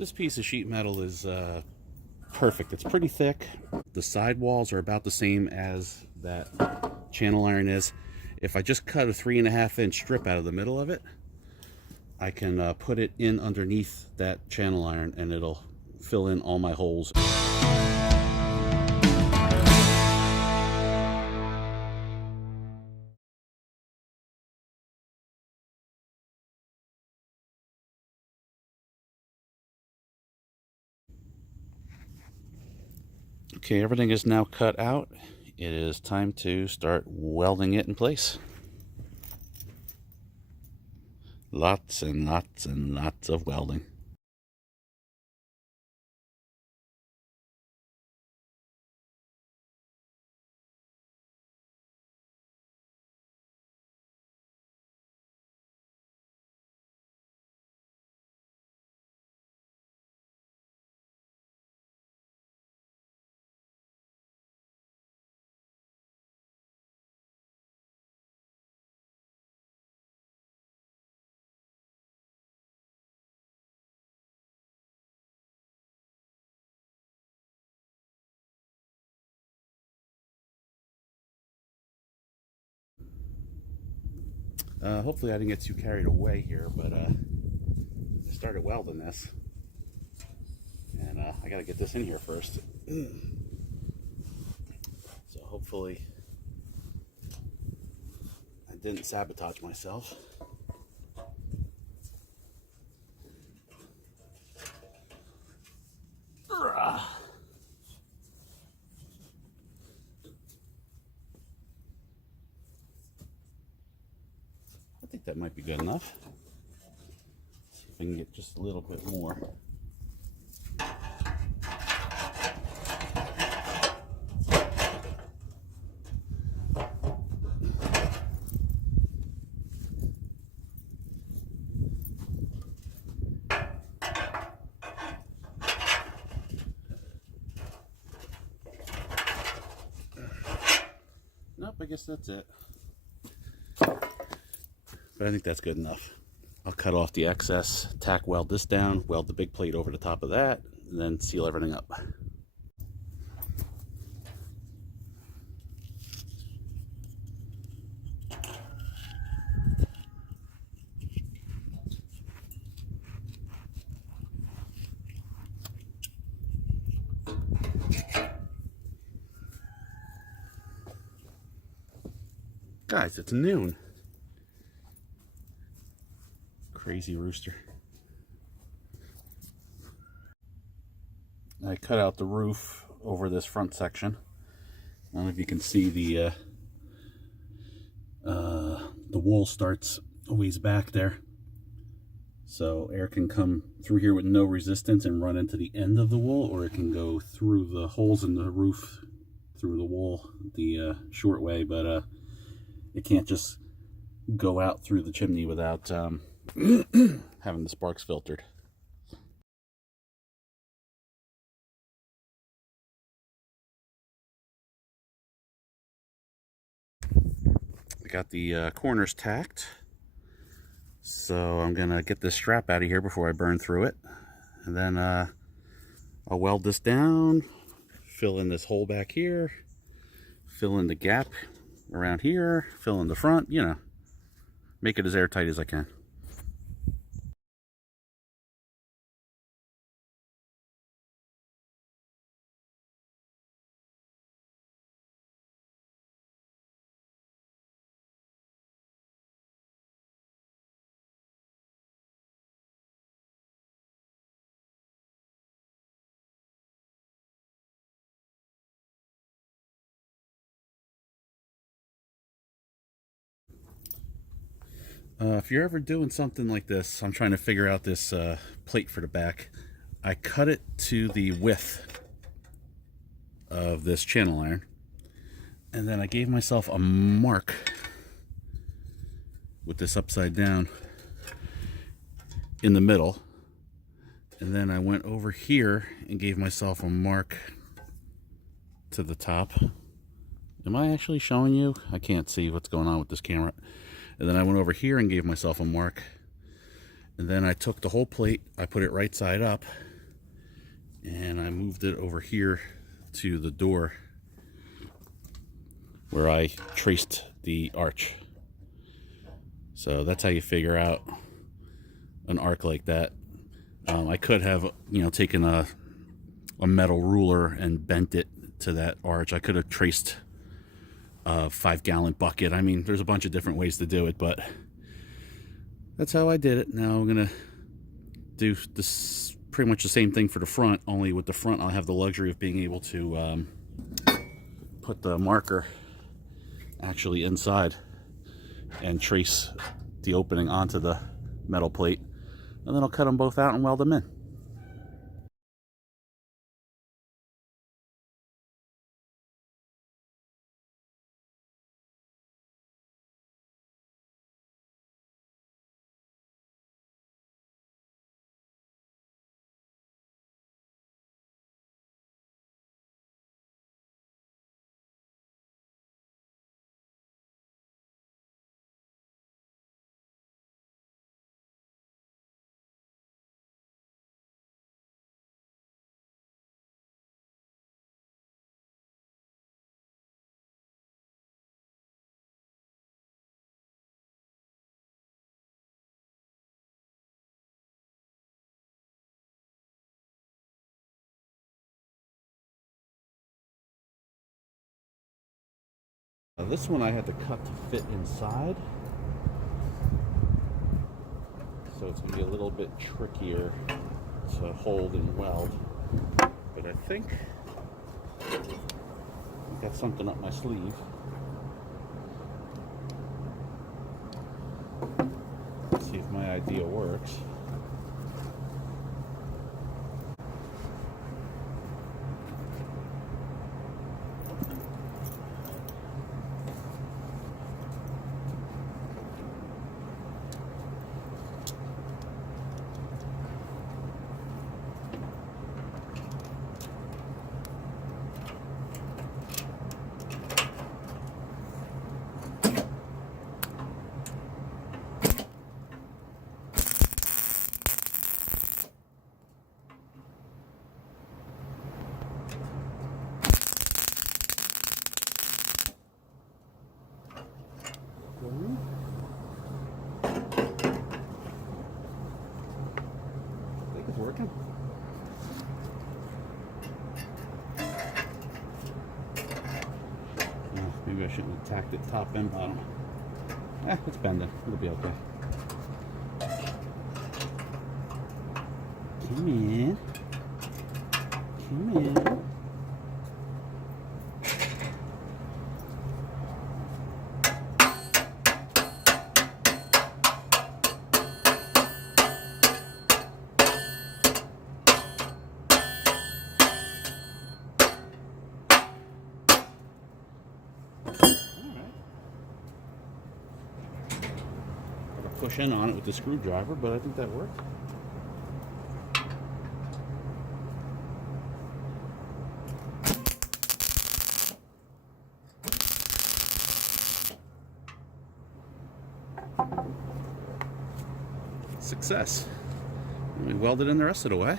This piece of sheet metal is perfect. It's pretty thick. The side walls are about the same as that channel iron is. If I just cut a 3.5-inch strip out of the middle of it, I can put it in underneath that channel iron and it'll fill in all my holes. Okay, everything is now cut out. It is time to start welding it in place. Lots and lots and lots of welding. Hopefully I didn't get too carried away here, but I started welding this. And I gotta get this in here first. So hopefully I didn't sabotage myself. I think that might be good enough. See if I can get just a little bit more. Nope, I guess that's it. But I think that's good enough. I'll cut off the excess, tack weld this down, weld the big plate over the top of that, and then seal everything up. Guys, it's noon. Crazy rooster. I cut out the roof over this front section. I don't know if you can see the wool starts a ways back there. So air can come through here with no resistance and run into the end of the wool, or it can go through the holes in the roof through the wool the short way, but it can't just go out through the chimney without having the sparks filtered. I got the corners tacked, so I'm gonna get this strap out of here before I burn through it, and then I'll weld this down, fill in this hole back here, fill in the gap around here, fill in the front, you know, make it as airtight as I can. If you're ever doing something like this, I'm trying to figure out this plate for the back. I cut it to the width of this channel iron, and then I gave myself a mark with this upside down in the middle, and then I went over here and gave myself a mark to the top. Am I actually showing you? I can't see what's going on with this camera. And then I went over here and gave myself a mark. And then I took the whole plate, I put it right side up, and I moved it over here to the door where I traced the arch. So that's how you figure out an arc like that. I could have, taken a metal ruler and bent it to that arch. I could have traced a 5-gallon bucket. I mean, there's a bunch of different ways to do it, but that's how I did it. Now I'm gonna do this pretty much the same thing for the front, only with the front I'll have the luxury of being able to put the marker actually inside and trace the opening onto the metal plate, and then I'll cut them both out and weld them in. This one I had to cut to fit inside, so it's going to be a little bit trickier to hold and weld, but I think I got something up my sleeve. Let's see if my idea works. I think it's working. Maybe I shouldn't have tacked it top and bottom. It's bending. It'll be okay. Come in. Come in. Push in on it with the screwdriver, but I think that worked. Success. And we welded in the rest of the way.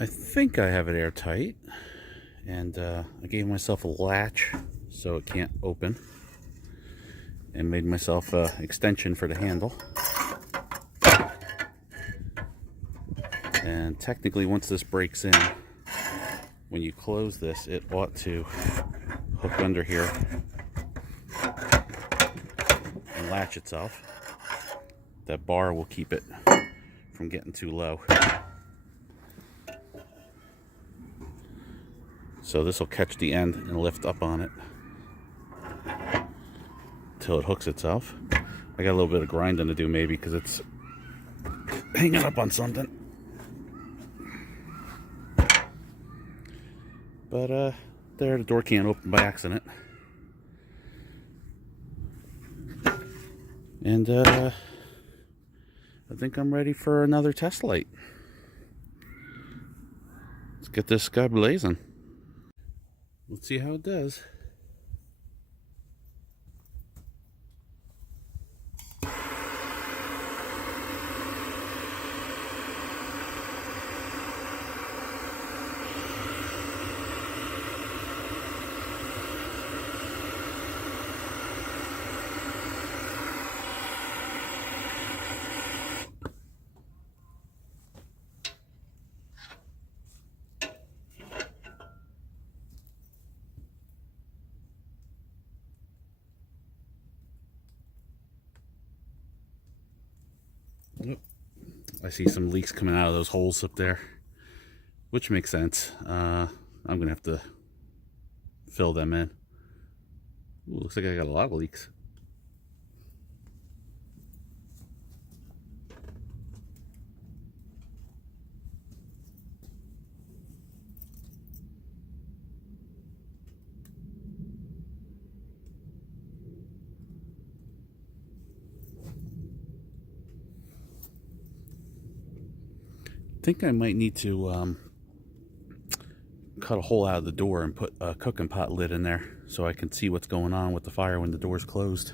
I think I have it airtight, and I gave myself a latch so it can't open. and made myself an extension for the handle. And technically, once this breaks in, when you close this, it ought to hook under here and latch itself. That bar will keep it from getting too low. So this will catch the end and lift up on it until it hooks itself. I got a little bit of grinding to do maybe because it's hanging up on something. But there, the door can't open by accident. And I think I'm ready for another test light. Let's get this guy blazing. Let's see how it does. I see some leaks coming out of those holes up there, which makes sense. I'm gonna have to fill them in. Ooh, looks like I got a lot of leaks. I think I might need to cut a hole out of the door and put a cooking pot lid in there so I can see what's going on with the fire when the door's closed.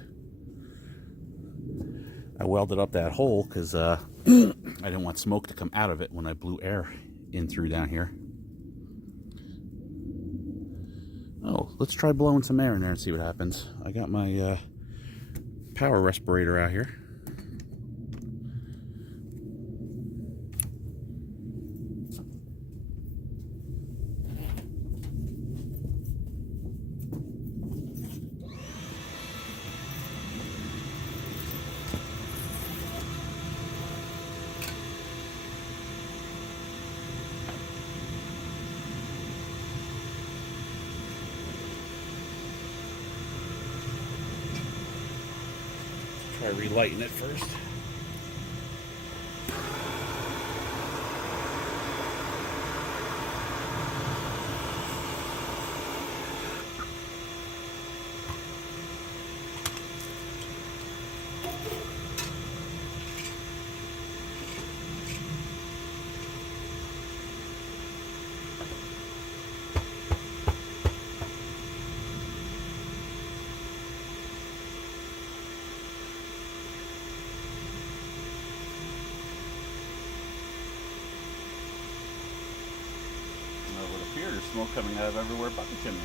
I welded up that hole because I didn't want smoke to come out of it when I blew air in through down here. Oh, let's try blowing some air in there and see what happens. I got my power respirator out here. Try relighting it first. There's smoke coming out of everywhere but the chimney.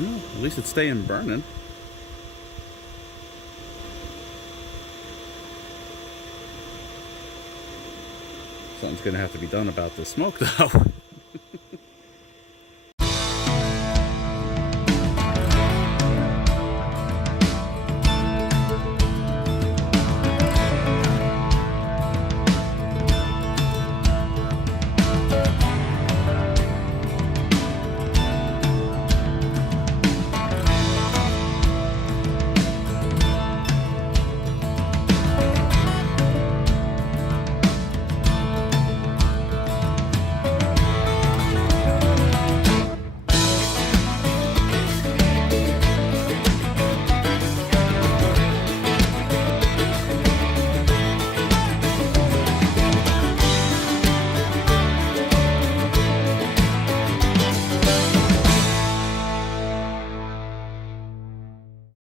Well, at least it's staying burning. Something's gonna have to be done about this smoke though.